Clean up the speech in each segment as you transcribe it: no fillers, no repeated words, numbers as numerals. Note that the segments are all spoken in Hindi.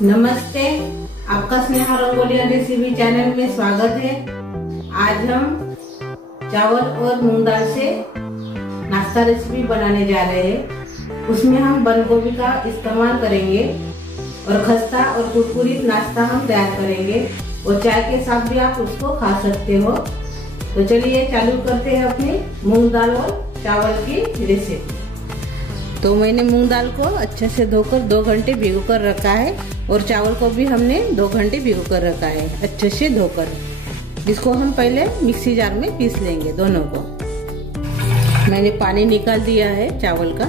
नमस्ते, आपका स्नेहा रंगोलिया रेसिपी चैनल में स्वागत है। आज हम चावल और मूंग दाल से नाश्ता रेसिपी बनाने जा रहे हैं। उसमें हम बंद गोभी का इस्तेमाल करेंगे और खस्ता और कुरकुरीत नाश्ता हम तैयार करेंगे और चाय के साथ भी आप उसको खा सकते हो। तो चलिए चालू करते हैं अपनी मूंग दाल और चावल की रेसिपी। तो मैंने मूंग दाल को अच्छे से धोकर 2 घंटे भिगो कर रखा है और चावल को भी हमने 2 घंटे भिगो कर रखा है अच्छे से धोकर। इसको हम पहले मिक्सी जार में पीस लेंगे दोनों को। मैंने पानी निकाल दिया है चावल का।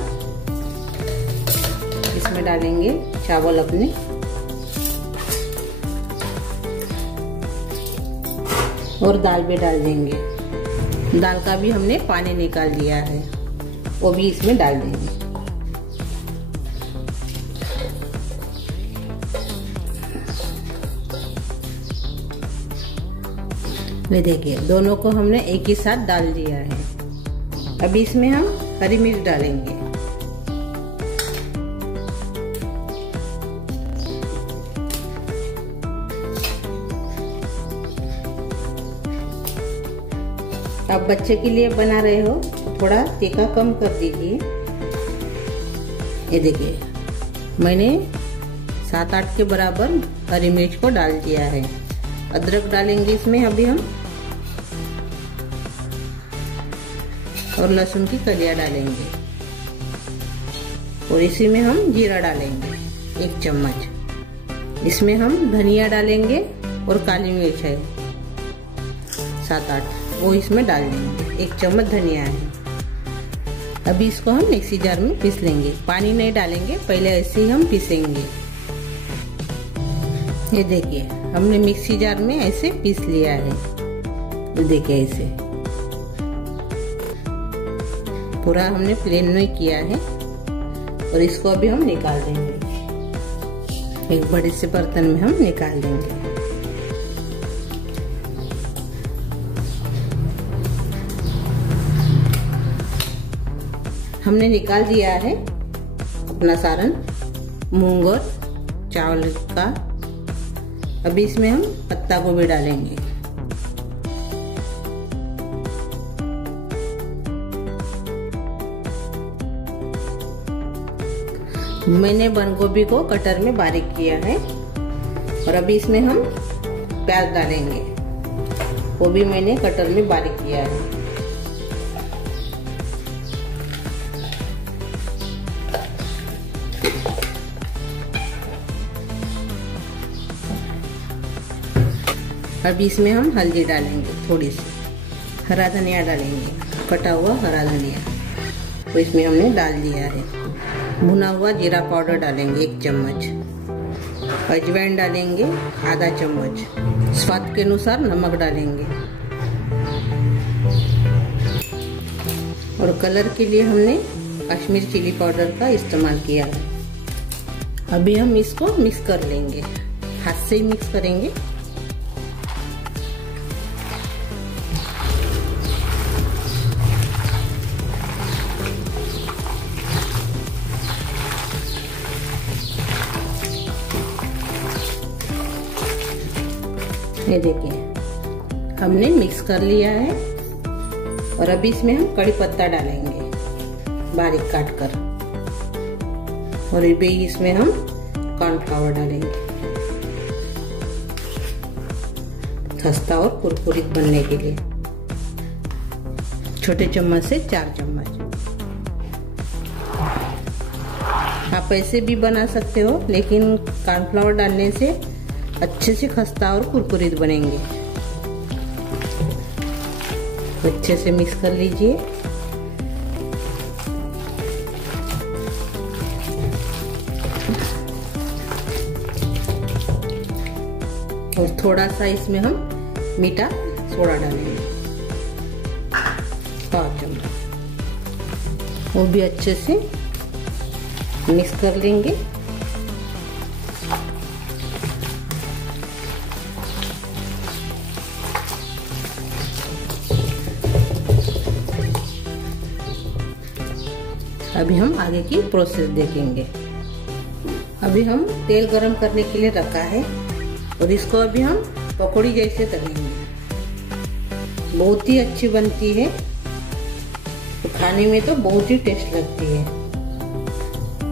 इसमें डालेंगे चावल अपने और दाल भी डाल देंगे। दाल का भी हमने पानी निकाल दिया है, वो भी इसमें डाल देंगे। ये देखिए, दोनों को हमने एक ही साथ डाल दिया है। अभी इसमें हम हरी मिर्च डालेंगे। आप बच्चे के लिए बना रहे हो तो थोड़ा तीखा कम कर दीजिए। ये देखिए, मैंने 7-8 के बराबर हरी मिर्च को डाल दिया है। अदरक डालेंगे इसमें अभी हम, और लहसुन की कलियां डालेंगे और इसी में हम जीरा डालेंगे 1 चम्मच। इसमें हम धनिया डालेंगे और काली मिर्च है 7-8, वो इसमें डाल देंगे। 1 चम्मच धनिया है। अभी इसको हम मिक्सी जार में पीस लेंगे। पानी नहीं डालेंगे, पहले ऐसे ही हम पीसेंगे। ये देखिए, हमने मिक्सी जार में ऐसे पीस लिया है। ये देखिए, ऐसे पूरा हमने प्लेन में किया है और इसको अभी हम निकाल देंगे। एक बड़े से बर्तन में हम निकाल देंगे। हमने निकाल दिया है अपना सारण मूंग और चावल का। अभी इसमें हम पत्ता गोभी डालेंगे। मैंने बंद गोभी को कटर में बारीक किया है और अभी इसमें हम प्याज डालेंगे, वो भी मैंने कटर में बारीक किया है। अभी इसमें हम हल्दी डालेंगे, थोड़ी सी हरा धनिया डालेंगे, कटा हुआ हरा धनिया तो इसमें हमने डाल दिया है। भुना हुआ जीरा पाउडर डालेंगे 1 चम्मच। अजवाइन डालेंगे आधा चम्मच। स्वाद के अनुसार नमक डालेंगे और कलर के लिए हमने कश्मीरी चिली पाउडर का इस्तेमाल किया है। अभी हम इसको मिक्स कर लेंगे, हाथ से ही मिक्स करेंगे। ये देखिए, हमने मिक्स कर लिया है और अभी इसमें हम कड़ी पत्ता डालेंगे बारीक काट कर और अभी इसमें हम कॉर्नफ्लावर डालेंगे खस्ता और कुरकुरीत बनने के लिए। छोटे चम्मच से 4 चम्मच। आप ऐसे भी बना सकते हो, लेकिन कॉर्नफ्लावर डालने से अच्छे से खस्ता और कुरकुरीत बनेंगे। अच्छे से मिक्स कर लीजिए। और थोड़ा सा इसमें हम मीठा सोडा डालेंगे 5 चम्मच। वो भी अच्छे से मिक्स कर लेंगे। अभी हम आगे की प्रोसेस देखेंगे। अभी हम तेल गरम करने के लिए रखा है और इसको अभी हम पकौड़ी जैसे तलेंगे। बहुत ही अच्छी बनती है, तो खाने में तो बहुत ही टेस्ट लगती है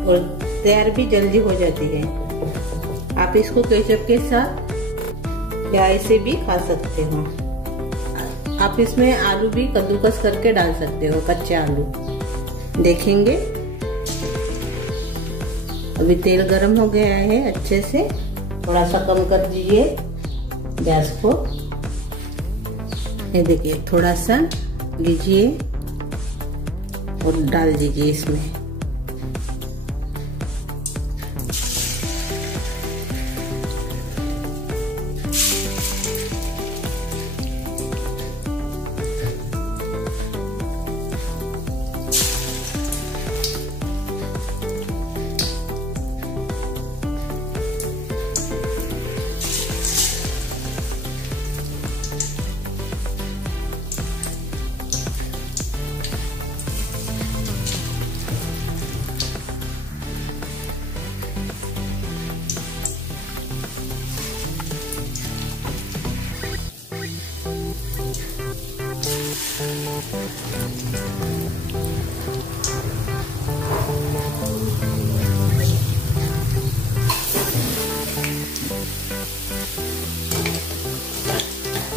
और तैयार भी जल्दी हो जाती है। आप इसको केचप के साथ या ऐसे भी खा सकते हो। आप इसमें आलू भी कद्दूकस करके डाल सकते हो, कच्चे आलू। देखेंगे अभी तेल गरम हो गया है अच्छे से। थोड़ा सा कम कर दीजिए गैस को। ये देखिए, थोड़ा सा लीजिए और डाल दीजिए इसमें।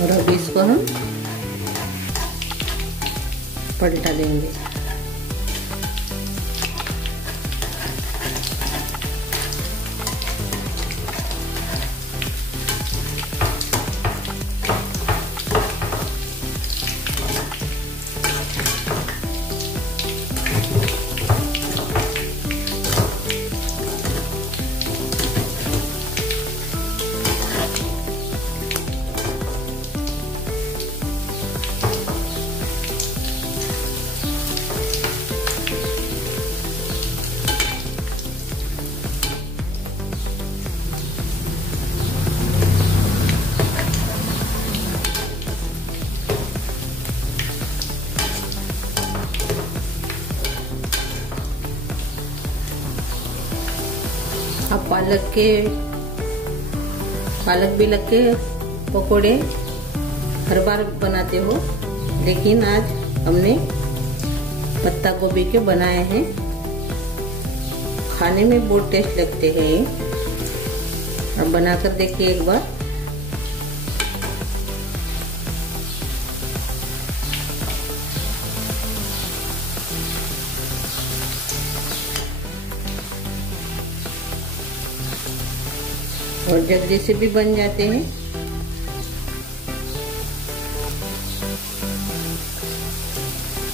और अब इसको हम पलटा देंगे। आप पालक भी लग के पकोड़े हर बार बनाते हो, लेकिन आज हमने पत्ता गोभी के बनाए हैं। खाने में बहुत टेस्ट लगते हैं। अब बनाकर देखिए एक बार। और जल्दी से भी बन जाते हैं।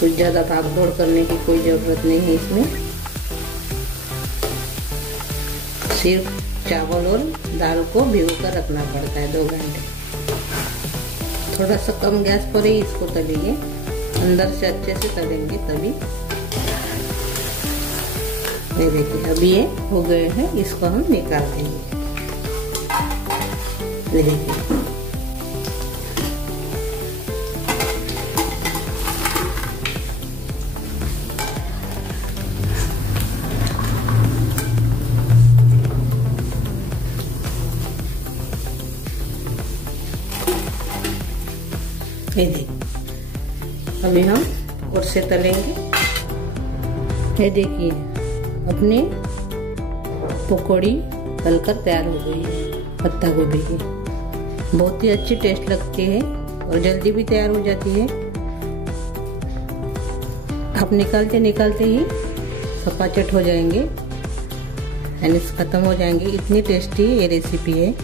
कुछ ज्यादा भाग दौड़ करने की कोई जरूरत नहीं है इसमें। सिर्फ चावल और दाल को भिगो कर रखना पड़ता है 2 घंटे। थोड़ा सा कम गैस पर ही इसको तलिए, अंदर से अच्छे से तलेंगे तभी। ये देखिए, अभी ये हो गए हैं, इसको हम निकाल देंगे। देखिए, अभी हम और से तलेंगे। ये देखिए, अपनी पकौड़ी तलकर तैयार हो गई है पत्ता गोभी की। बहुत ही अच्छी टेस्ट लगती है और जल्दी भी तैयार हो जाती है। आप निकालते निकालते ही सपाचट हो जाएंगे, यानी खत्म हो जाएंगे। इतनी टेस्टी ये रेसिपी है।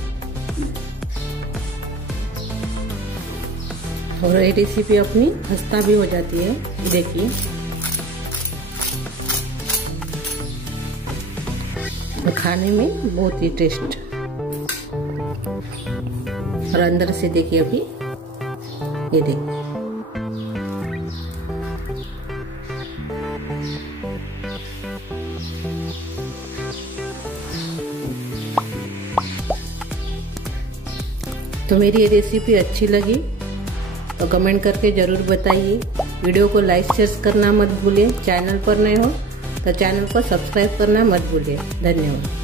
और ये रेसिपी अपनी खस्ता भी हो जाती है। देखिए, खाने में बहुत ही टेस्ट। और अंदर से देखिए, अभी ये देखिए, तो मेरी ये रेसिपी अच्छी लगी तो कमेंट करके ज़रूर बताइए। वीडियो को लाइक शेयर करना मत भूलिए। चैनल पर नए हो तो चैनल को सब्सक्राइब करना मत भूलिए। धन्यवाद।